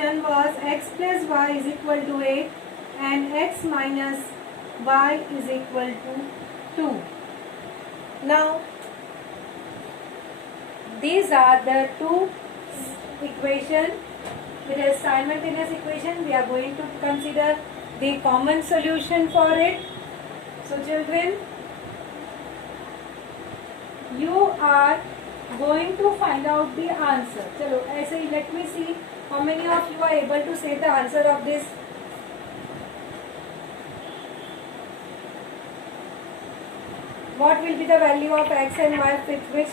equation was x plus y is equal to 8 and x minus y is equal to 2. Now, these are the two equations. It is simultaneous equation. We are going to consider the common solution for it. So children, you are going to find out the answer. Chalo, ऐसे ही let me see how many of you are able to say the answer of this. What will be the value of x and y with which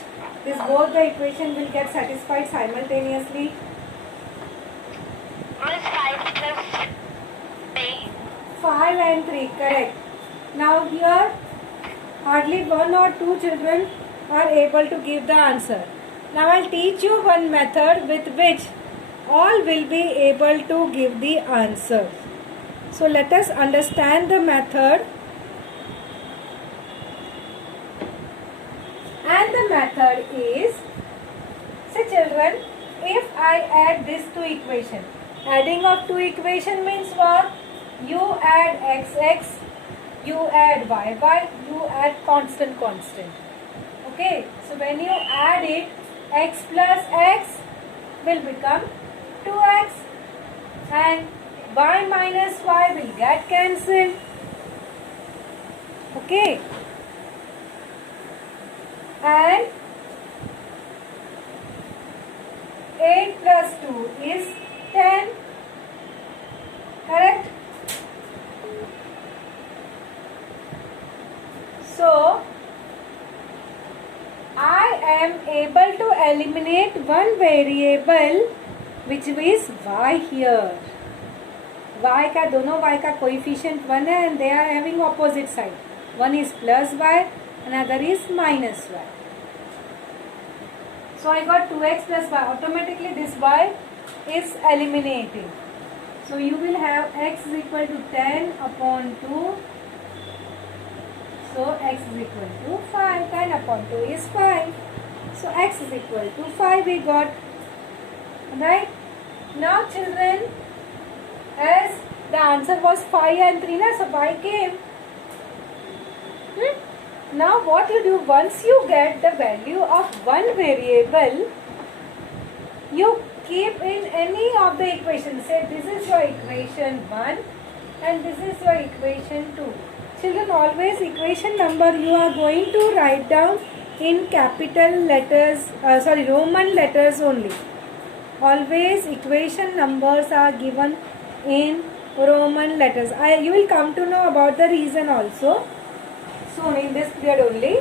this both the equation will get satisfied simultaneously? 5 plus 3. 5 and 3, correct. Now here hardly one or two children are able to give the answer. Now I'll teach you one method with which all will be able to give the answer. So let us understand the method. And the method is, say children, if I add these two equations, adding of two equation means what? You add xx, you add yy, you add constant. Okay, so when you add it, x plus x will become 2x and y minus y will get cancelled. Okay. And 8 plus 2 is 10. Correct? So, I am able to eliminate one variable which is y here. Y का दोनों y का coefficient 1 है and they are having opposite side. One is plus y, another is minus y. So I got 2x plus y. Automatically this y is eliminating. So you will have x is equal to 10 upon 2. So x is equal to 5. 10 upon 2 is 5. So x is equal to 5 we got. Right? Now children, as the answer was 5 and 3, so y came. Now what you do, once you get the value of one variable, you keep in any of the equations. Say this is your equation 1 and this is your equation 2. Children, always equation number you are going to write down in capital letters, Roman letters only. Always equation numbers are given in Roman letters. You will come to know about the reason also soon in this period only.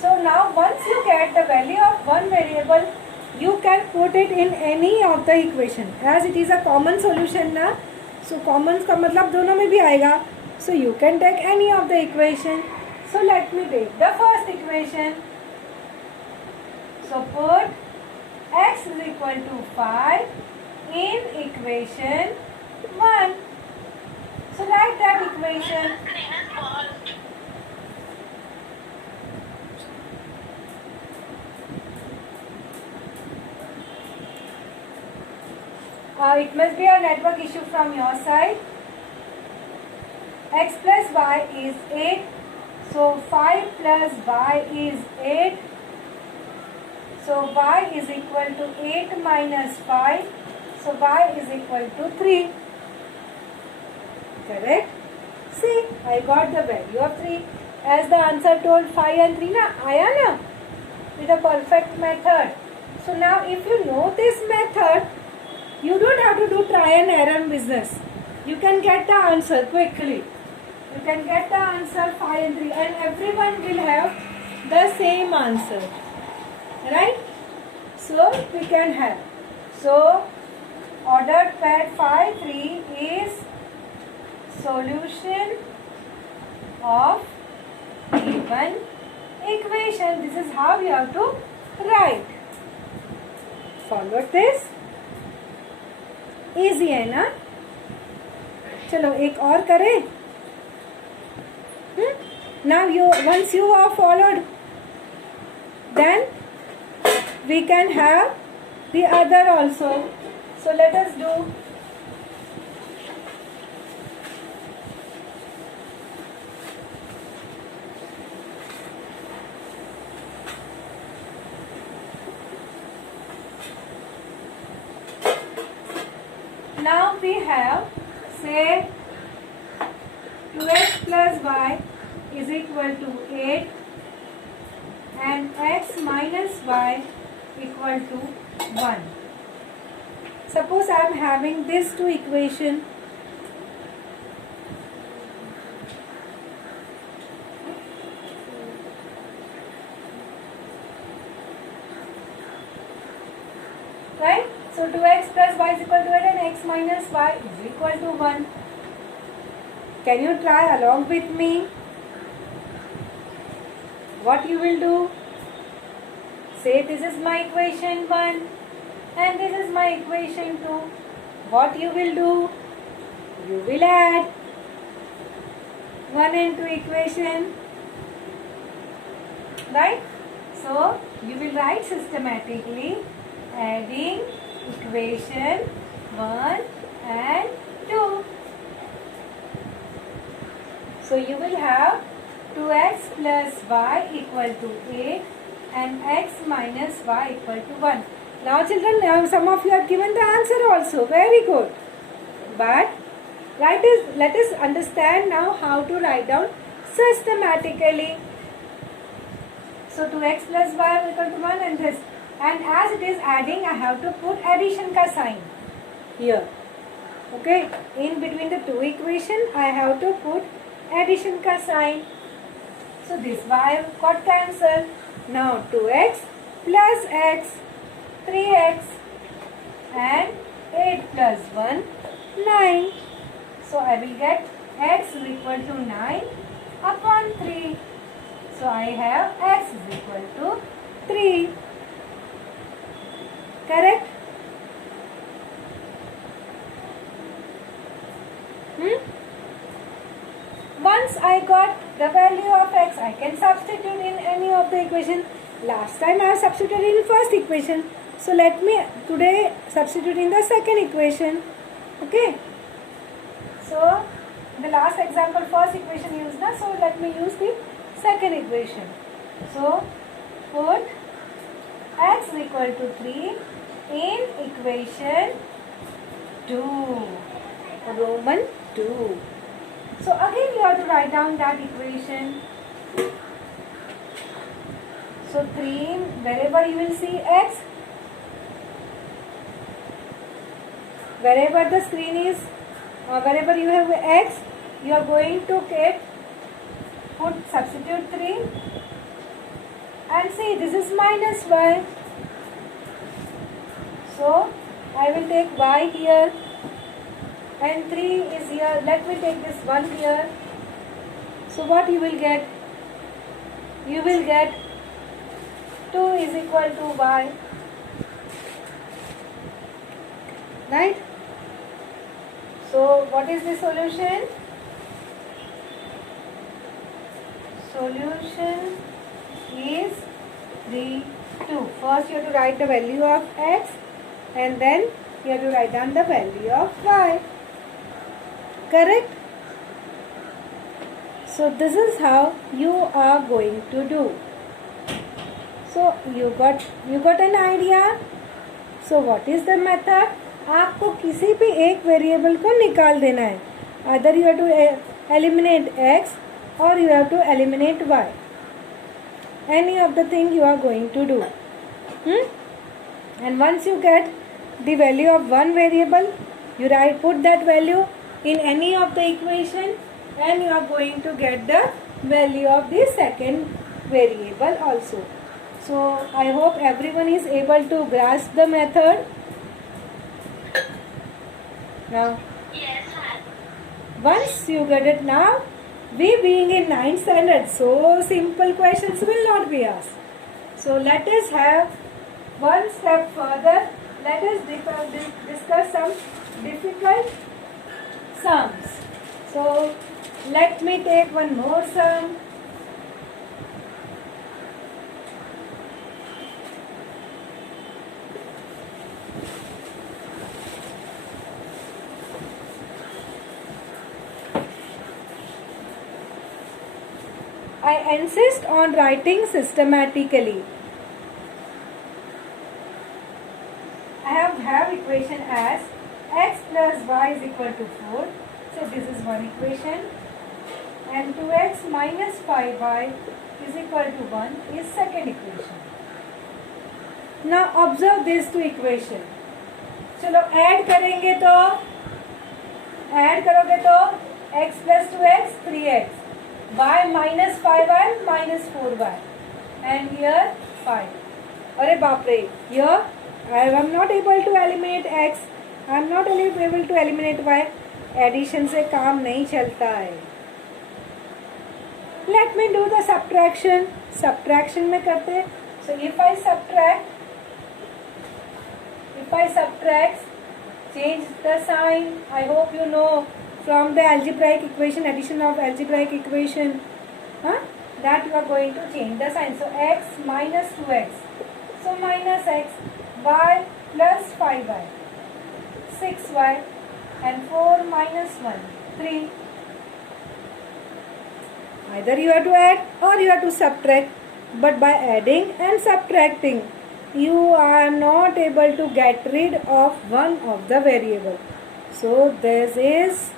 So now once you get the value of one variable, you can put it in any of the equation. As it is a common solution na, so common का मतलब दोनों में भी आएगा. So you can take any of the equation. So let me take the first equation. So put x is equal to 5 in equation 1. So write that equation. It must be a network issue from your side. X plus y is 8. So 5 plus y is 8. So y is equal to 8 minus 5. So y is equal to 3. Correct? See, I got the value of 3. As the answer told 5 and 3 na, aaya na? With a perfect method. So now if you know this method, you don't have to do try and error business. You can get the answer quickly. You can get the answer 5 and 3 and everyone will have the same answer. Right? So we can have. So ordered pad 5, 3 is solution of given equation. This is how you have to write. Follow this. Easy है ना? चलो एक और करें. Now once you are followed, then we can have the other also. So let us do. Now we have, say, 2x plus y is equal to 8 and x minus y equal to 1. Suppose I am having these two equations. Right? So 2x plus y is equal to 8 and x minus y is equal to 1. Can you try along with me? What you will do? Say this is my equation 1 and this is my equation 2. What you will do? You will add 1 and 2 equation. Right? So you will write systematically adding equation 1 and 2. So you will have 2x plus y equal to 8 and x minus y equal to 1. Now children, now some of you have given the answer also. Very good. But let us understand now how to write down systematically. So 2x plus y equal to 1 and this. And as it is adding, I have to put addition ka sign here. Okay. In between the two equation, I have to put addition ka sign. So this y got cancelled. Now 2x plus x, 3x and 8 plus 1, 9. So I will get x is equal to 9 upon 3. So I have x is equal to 3. Correct? Once I got the value of x, I can substitute in any of the equation. Last time I substituted in first equation. So let me today substitute in the second equation. Okay. So the last example first equation used na. So let me use the second equation. So put x is equal to 3 in equation 2. Roman 2. So again you have to write down that equation. So 3, wherever you will see x, wherever the screen is, wherever you have x, you are going to put substitute 3 and see this is minus y. So I will take y here and 3 is here. Let me take this 1 here. So what you will get? You will get 2 is equal to y. Right? So what is the solution? Solution is 3, 2. First you have to write the value of x and then you have to write down the value of y. Correct? So this is how you are going to do. So you got an idea. So what is the method? आपको किसी भी एक variable को निकाल देना है. Either you have to eliminate x or you have to eliminate y. Any of the thing you are going to do. And once you get the value of one variable, you put that value in any of the equation and you are going to get the value of the second variable also. So I hope everyone is able to grasp the method. Now, Yes, ma'am. once you get it now, we being in 9th standard, so simple questions will not be asked. So let us have one step further. Let us discuss some difficult sums. So let me take one more sum. I insist on writing systematically. I have equation as x plus y is equal to 4. So this is one equation. And 2x minus 5y is equal to 1 is second equation. Now observe these two equation. चलो add करेंगे तो add करोगे तो x plus 2x 3x, y minus 5y minus 4y, and here 5. अरे बाप रे, here I am not able to eliminate x, I am not able to eliminate y. Addition से काम नहीं चलता है. Let me do the subtraction. Subtraction में करते. So if I subtract, change the sign. I hope you know from the algebraic equation, addition of algebraic equation, that you are going to change the sign. So x minus 2x. So minus x, y plus 5y, 6y, and 4 minus 1, 3. Either you have to add or you have to subtract. But by adding and subtracting, you are not able to get rid of one of the variable. So this is,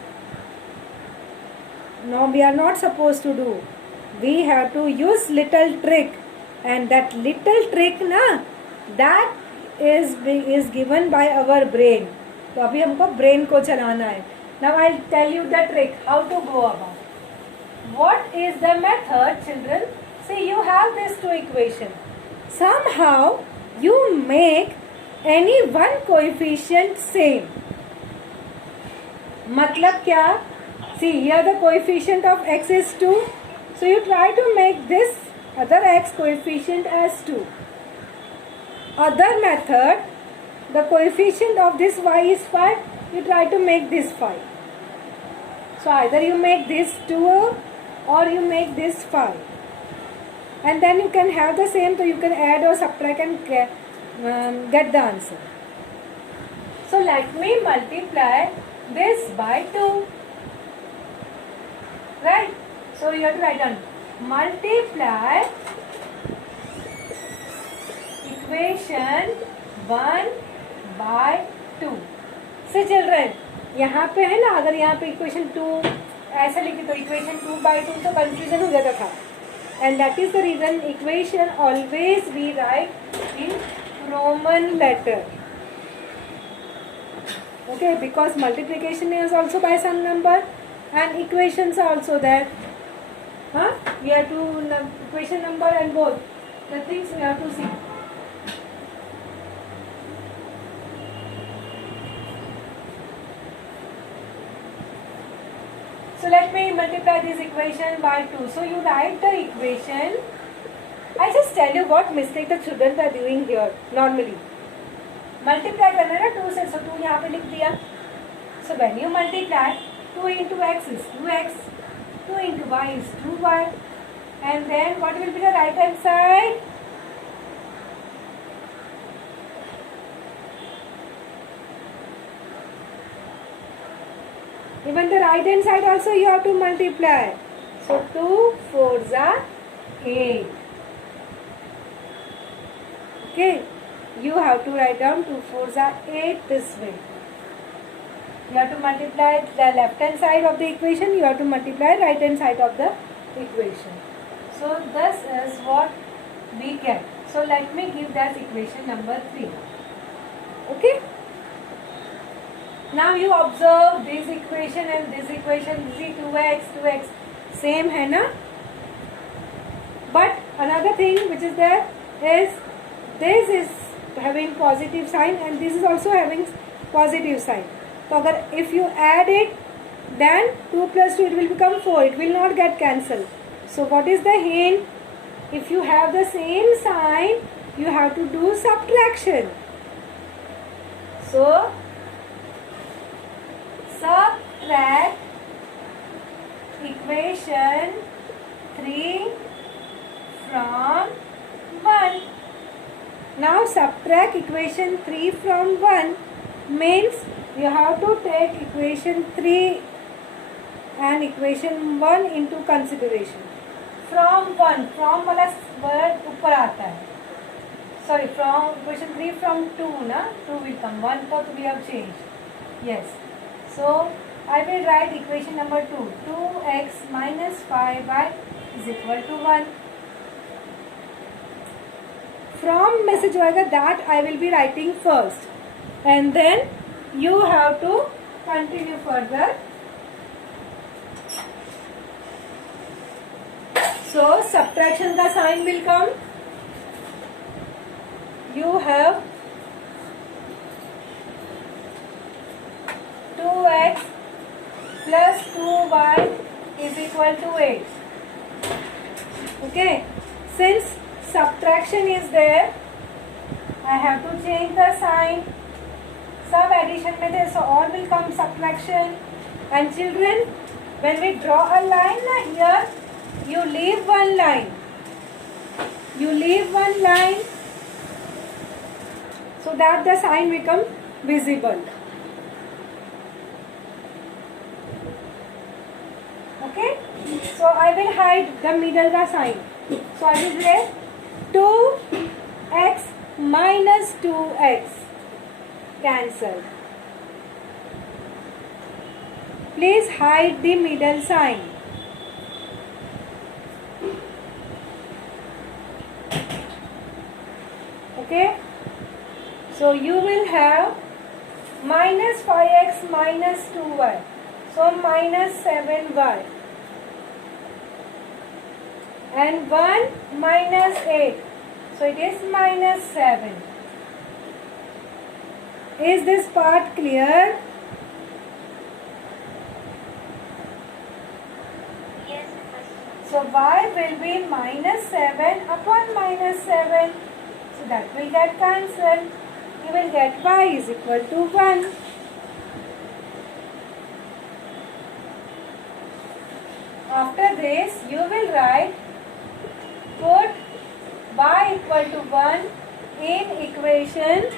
no, we are not supposed to do. We have to use little trick, and that little trick that is given by our brain. तो अभी हमको brain को चलाना है. Now I'll tell you the trick how to go about. What is the method, children? See, you have these two equations. Somehow you make any one coefficient same. मतलब क्या? See, here the coefficient of x is 2. So you try to make this other x coefficient as 2. Other method, the coefficient of this y is 5. You try to make this 5. So either you make this 2 or you make this 5. And then you can have the same, so you can add or subtract and get the answer. So let me multiply this by 2. Right? So you have to write down multiply equation 1 by 2. So children, यहाँ पे है ना, अगर यहाँ पे equation 2 ऐसा लिखे तो equation 2 by 2 तो confusion हो जाता था. And that is the reason equation always we write in Roman letter. Okay, because multiplication is also by some number and equations are also there. You have to equation number and both the things we have to see. So let me multiply this equation by 2. So you write the equation. I just tell you what mistake the children are doing here normally. Multiply करना है ना 2 से, so 2 यहाँ पे लिख दिया. So when you multiply, 2 into x is 2x, 2 into y is 2y, and then what will be the right hand side? Even the right hand side also you have to multiply. So 2 4s are 8. Okay, you have to write down 2 4s are 8 this way. You have to multiply the left hand side of the equation, you have to multiply right hand side of the equation. So this is what we get. So let me give that equation number 3. Okay. Now you observe this equation and this equation. See 2x same है ना? But another thing which is there is this is having positive sign and this is also having positive sign. So if you add it, then 2 plus 2 it will become 4. It will not get cancelled. So what is the hint? If you have the same sign, you have to do subtraction. So subtract equation 3 from 1. Now subtract equation 3 from 1 means you have to take equation 3 and equation 1 into consideration. From one, from वाला word ऊपर आता है. Sorry, from equation 3 from 2 na, 2 will come, 1 ko we have changed. Yes, so I will write equation number 2, 2x minus 5y is equal to 1. From message hoega that I will be writing first, and then you have to continue further. So subtraction ka sign will come. You have 2x plus 2y is equal to 8. Okay, since subtraction is there, I have to change the sign. Sub addition में थे, so all will come subtraction. And children, when we draw a line na here, you leave one line. You leave one line so that the sign become visible. Okay, so I will hide the middle ka sign. So I will say 2x minus 2x cancel. Please hide the middle sign. Okay, so you will have minus 5x minus 2y, so minus 7y, and 1 minus 8, so it is minus 7. Is this part clear? Yes, Miss. So y will be minus 7 upon minus 7, so that will get cancelled. You will get y is equal to 1. After this, you will write, put y equal to 1 in equation.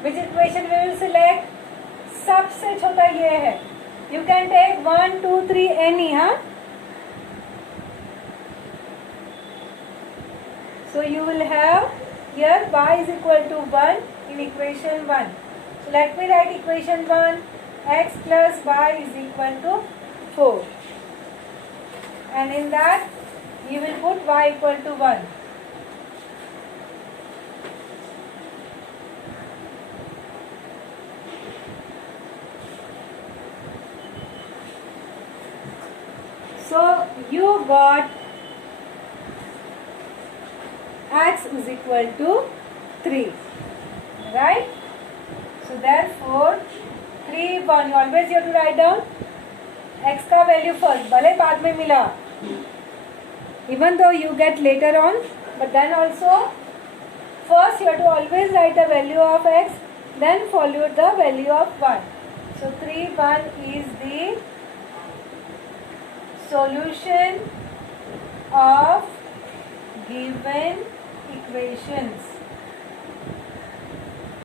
Which equation we will select? सबसे छोटा ये है. You can take 1, 2, 3 any, huh? So you will have here y is equal to 1 in equation 1. So let me write equation 1, x plus y is equal to 4. And in that you will put y equal to 1. So you got x is equal to 3, right? So therefore 3, 1, you always have to write down x का value first, भले बाद में मिला, even though you get later on, but then also first you have to always write the value of x, then follow the value of y. So 3, 1 is the solution of given equations.